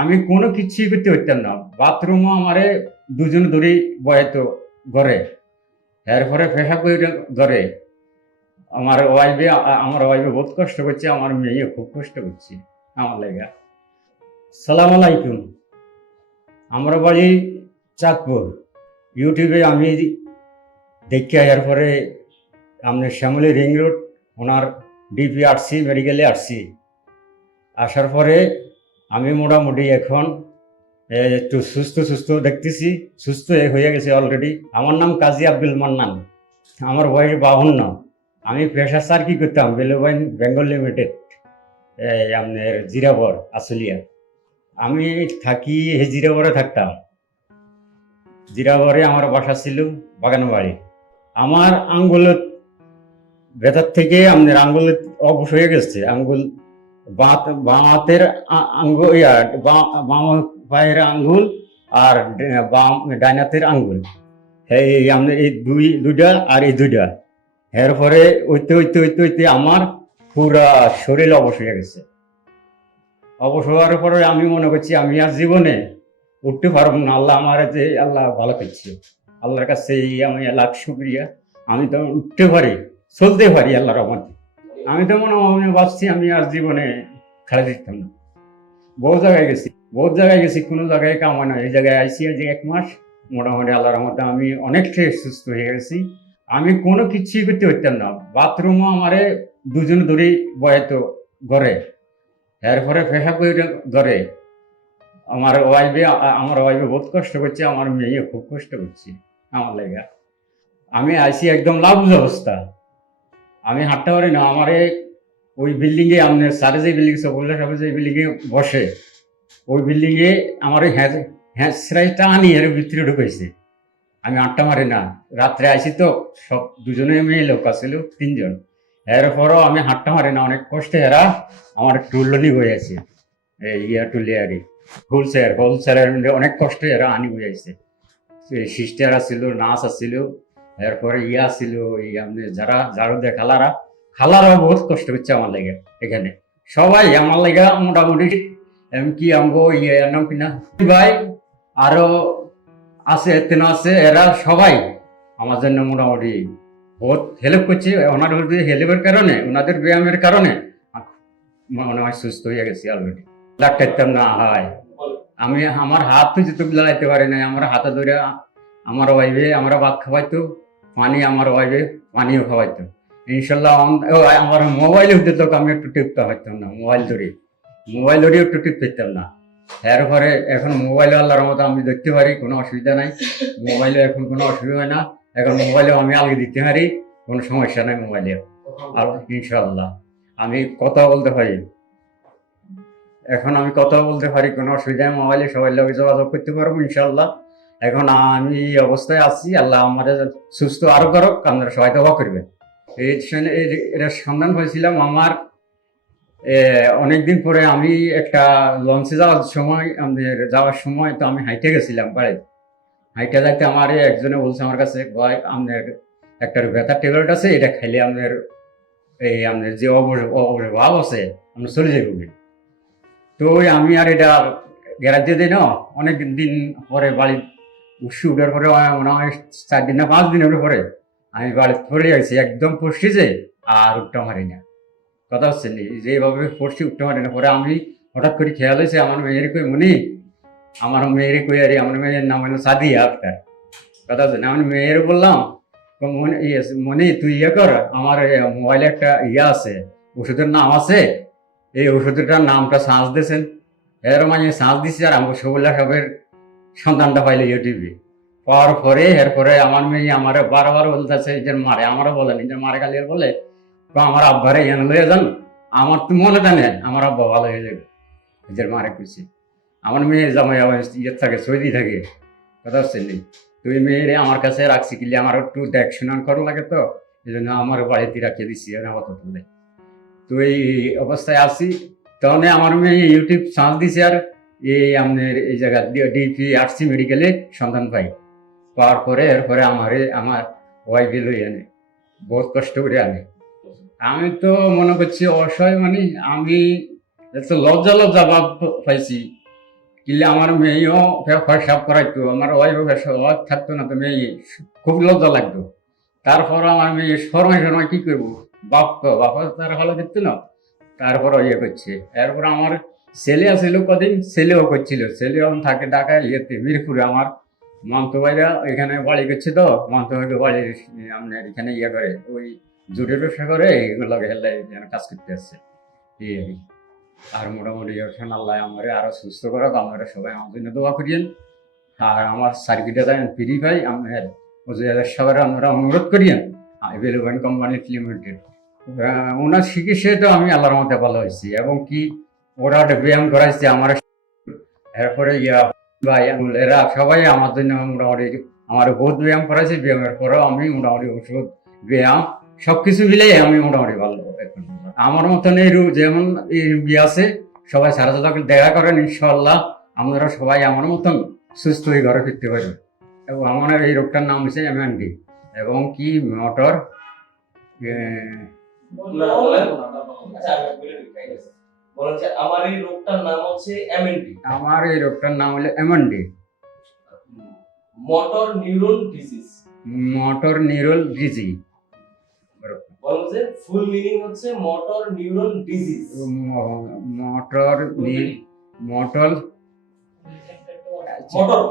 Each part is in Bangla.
আমি কোনো কিছুই করতে পারতাম না। বাথরুমও আমারে দুজন ধরে বয়াতো ঘরে। এরপরে পেশা করে ধরে আমার ওয়াইফে আমার ওয়াইফে বহুত কষ্ট করছে, আমার মেয়ে খুব কষ্ট করছে, আমার লেগা। সালাম আলাইকুম। আমরা বাড়ি চাঁদপুর। ইউটিউবে আমি দেখে আসার পরে আপনার শ্যামলী রিং রোড, ওনার ডিপি আসছি মেডিকেলে আসছি। আসার পরে আমি মোটামুটি এখন একটু সুস্থ সুস্থ দেখতেছি, সুস্থ হয়ে গেছে অলরেডি আমার নাম কাজী আব্দুল মান্নান। আমার বয়স বাহান্ন আমি পেশা স্যার কি করতাম? বেলুবাইন, বেঙ্গল লিমিটেড আপনার জিরাবর আসলিয়া আমি থাকি, এই জিরাবরে থাকতাম। জিরাবরে আমার বাসা ছিল বাগানবাড়ি। আমার আঙ্গুলের ভেতর থেকে আপনার আঙ্গুল অবশ হয়ে গেছে। আঙ্গুল বাঁ হাতের আঙ্গুল ইয়া, বাঁ বাঁ পায়ের আঙ্গুল আর বাম ডাইন হাতের আঙ্গুল এই আমরা এই দুই, দুইটা আর এই দুইটা। এর পরে ওইতে ওইতে ওইতে ওইতে আমার পুরা শরীর অবশ হয়ে গেছে। অবশ হওয়ার পরে আমি মনে করছি, আমি আর জীবনে উঠতে পারব না। আল্লাহ আমার যে, আল্লাহ ভালো করছে। আল্লাহর কাছে আমি লাখ শুক্রিয়া। আমি তো উঠতে পারি, চলতে পারি আল্লাহর রহমতে। আমি তো মনে মনে ভাবছি আমি আর জীবনে খেলা দিতাম না। বহু জায়গায় গেছি, বহুত জায়গায় গেছি, কোনো জায়গায় কামা না। এই জায়গায় আইসি যে এক মাস, মোটামুটি আল্লাহর রহমতে আমি অনেকটাই সুস্থ হয়ে গেছি। আমি কোনো কিছুই করতে পারতাম না। বাথরুমও আমারে দুজন ধরে বয়াতো ঘরে এরপরে পেশা করে ধরে। আমার ওয়াইফে আমার ওয়াইফে বহুত কষ্ট করছে, আমার মেয়ে খুব কষ্ট করছে, আমার লেগা। আমি আইসি একদম লাভ অবস্থা। আমি হাঁটতে পারি না, আমারে ওই বিল্ডিং এ আপনার সারে যে বিল্ডিং সকলে সবে যে বিল্ডিং এ বসে, ওই বিল্ডিং এ আমার হ্যাঁ হ্যাঁ সিরাইটা আনি এর ভিতরে ঢুকেছে। আমি আটটা মারি না। রাত্রে আইসি তো, সব দুজনে মেয়ে লোক আছিল, তিনজন। এরপরও আমি হাঁটতে মারি না, অনেক কষ্টে এরা আমার টুলনি হয়ে আছে এই ইয়া টুলিয়ারি হোলসেল হোলসেলের অনেক কষ্টে এরা আনি হয়ে আছে সিস্টার আছিল নার্স আছিল এরপরে ইয়া ছিল আপনি যারা যারা দেয় খালারা খালারা বহুত কষ্ট করছে আমার লাগে এখানে। সবাই আমার লাগে মোটামুটি এমনকি আমগো ইয়ে নাম কিনা ভাই, আরও আছে তেন আছে, এরা সবাই আমার জন্য মোটামুটি বহুত হেল্প করছে। ওনার হেল্পের কারণে, ওনাদের ব্যায়ামের কারণে মনে হয় সুস্থ হয়ে গেছি অলরেডি ডাক্তার না হয়। আমি, আমার হাত তো যেতে লাগাইতে পারি না আমার হাতে ধরে, আমার ওয়াইফে আমরা ভাত খাওয়াইতো। পানি আমার ওয়াইফে পানিও খাওয়াইতো। ইনশাল্লাহ আমার মোবাইল উঠতে তো আমি একটু টিপতে পারতাম না মোবাইল ধরে মোবাইল ধরে একটু টিপতে পারতাম না। এরপরে এখন মোবাইল আল্লাহর মতো আমি দেখতে পারি, কোনো অসুবিধা নাই। মোবাইলে এখন কোনো অসুবিধা হয় না। এখন মোবাইলেও আমি আগে দিতে পারি, কোনো সমস্যা নাই মোবাইলে আর ইনশাল্লাহ, আমি কথা বলতে পারি। এখন আমি কথা বলতে পারি, কোনো অসুবিধা মোবাইলে সবাই লোক যোগাযোগ করতে পারব ইনশাল্লাহ। এখন আমি অবস্থায় আছি, আল্লাহ আমাদের সুস্থ আরও করো আপনারা সবাই দোয়া করবে এই সন- সন্ধান হয়েছিলাম আমার অনেকদিন পরে আমি একটা লঞ্চে যাওয়ার সময়, আমাদের যাওয়ার সময় তো আমি হাইটে গেছিলাম বাড়ি। হাইটে যাইতে আমার একজনে বলছে আমার কাছে, ভাই, আপনার একটা ব্যথার ট্যাবলেট আছে, এটা খাইলে আপনার এই আপনার যে ভাব আছে আপনার চলে যাই যাবে তো আমি আর এটা গ্যারাজ দিই না অনেক দিন পরে বাড়ি উঠার পরে মনে হয় চার দিন না পাঁচ দিন দিনের পরে আমি বাড়ি পড়ে যাচ্ছি একদম পড়ছিছে আর উঠতে মারি না। কথা হচ্ছে যেভাবে পড়ছি উঠতে মারি না। পরে আমি হঠাৎ করে খেয়াল হয়েছে, আমার মেয়ের কই মনি, আমার মেয়ের কই আরে, আমার মেয়ের নাম হলো সাদিয়া আক্তার। কথা হচ্ছে আমি মেয়ের বললাম মনে ইয়ে মনি, তুই ইয়ে কর, আমার মোবাইলে একটা ইয়ে আছে, ওষুধের নাম আছে, এই ওষুধটার নামটা সাঁচ দিয়েছেন এর মানে সাঁচ দিছি আর আমাকে সবুল্লা সাহেবের সন্তানটা পাইলে ইউটিউবে পাওয়ার পরে, এরপরে আমার মেয়ে আমারে বারবার বলতেছে যে মারে। আমারও বলে নিজের মারে আর বলে? তো আমার আব্বারে এনে লয়ে যান। আমার তো মনে জানে আমার আব্বা ভালো হয়ে যাবে। নিজের মারে খুশি আমার মেয়ে জামাই আবার ইয়ে থাকে, সৌদি থাকে। কথা হচ্ছে নেই তুই মেয়েরে আমার কাছে রাখছি কিলে আমার একটু দেখশোনান করা লাগে তো। এই জন্য আমার বাড়িতে রাখিয়ে দিচ্ছি আমার তো তুলে তো অবস্থায় আসি তখন আমার মেয়ে ইউটিউব সার্চ দিছে আর এই আপনার এই জায়গা ডিপি, আরসি মেডিকেলে সন্ধান পাই। পাওয়ার পরে এরপরে আমার আমার ওয়াইফে লই আনে। বহুত কষ্ট করে আনে। আমি তো মনে করছি অসহায় মানে আমি এত লজ্জা লজ্জা ভাব পাইছি। কিলে আমার মেয়েও ফেসাব করাইতো, আমার ওয়াইফও ওয়াইফ থাকতো না তো মেয়ে, খুব লজ্জা লাগতো। তারপর আমার মেয়ে শর্মায় শর্মায় কি করব? বাপ তো বাপ তার ভালো দেখতো না তারপর ইয়ে করছে। এরপর আমার ছেলে আসছিল কদিন, ছেলেও করছিল। ছেলে এখন থাকে ঢাকায়, ইয়েতে, মিরপুরে আমার। মামতো ভাইরা এখানে বাড়ি করছে তো, মামতো ভাইকে বাড়ি আপনার এখানে ইয়ে করে, ওই জুটের ব্যবসা করে এগুলো হেলে কাজ করতে আসছে। এই আর মোটামুটি এখন আল্লাহ আমার আরও সুস্থ করো আপনারা সবাই আমার জন্য দোয়া করিয়েন। আর আমার সার্কিটে ফ্রি পাই আমার সবার আমরা অনুরোধ করিয়েন। এভেলেবল কোম্পানি লিমিটেড ওনার চিকিৎসায় তো আমি আল্লাহর মতে ভালো হয়েছি এবং কি ওরা ব্যায়াম করাইছে, আমার এরপরে ইয়া, ভাই, এরা সবাই আমার জন্য মোটামুটি আমার বহুত ব্যায়াম করাইছে, ব্যায়ামের পরেও আমি মোটামুটি ওষুধ, ব্যায়াম, সবকিছু মিলেই আমি মোটামুটি ভালো। এখন আমার মতন এই রোগ যেমন এই রুগী আছে, সবাই সারা সাথে দেখা করেন ইনশাল্লাহ আপনারা সবাই আমার মতন সুস্থ হয়ে ঘরে ফিরতে পারবে এবং আমার এই রোগটার নাম হচ্ছে এমএনডি এবং কি মোটর? বলে আমার এই রোগটার নাম হচ্ছে এমএনডি আমার এই রোগটার নাম হলো MND motor neuron disease. Motor neural disease বলেন যে ফুল মিনিং হচ্ছে motor neuron disease. Motor motor motor motor.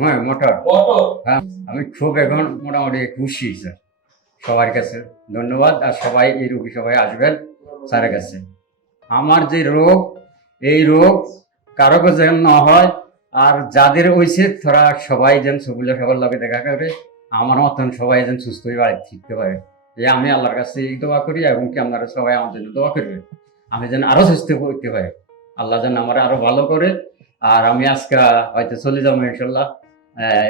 হ্যাঁ মোটর। মোটর। আমি খুব এখন মোটামুটি খুশি স্যার। সবার কাছে ধন্যবাদ আর সবাই এই রোগী সবাই আসবেন স্যারের কাছে। আমার যে রোগ, এই রোগ কারও কাছে যেন না হয়, আর যাদের হয়েছে তারা সবাই যেন সবুজ সবার লগে দেখা করে, আমার মতন সবাই যেন সুস্থ হয়ে বাড়ি ফিরতে পারে। এই আমি আল্লাহর কাছে এই দোয়া করি, এবং কি আপনারা সবাই আমার জন্য দোয়া করবে আমি যেন আরও সুস্থ হইতে পারি। আল্লাহ যেন আমার আরও ভালো করে, আর আমি আজকে হয়তো চলে যাব ইনশাল্লাহ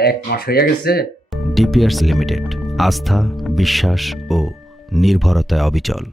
এক মাস হয়ে গেছে। ডিপিয়ার্স লিমিটেড, আস্থা, বিশ্বাস ও নির্ভরতায় অবিচল।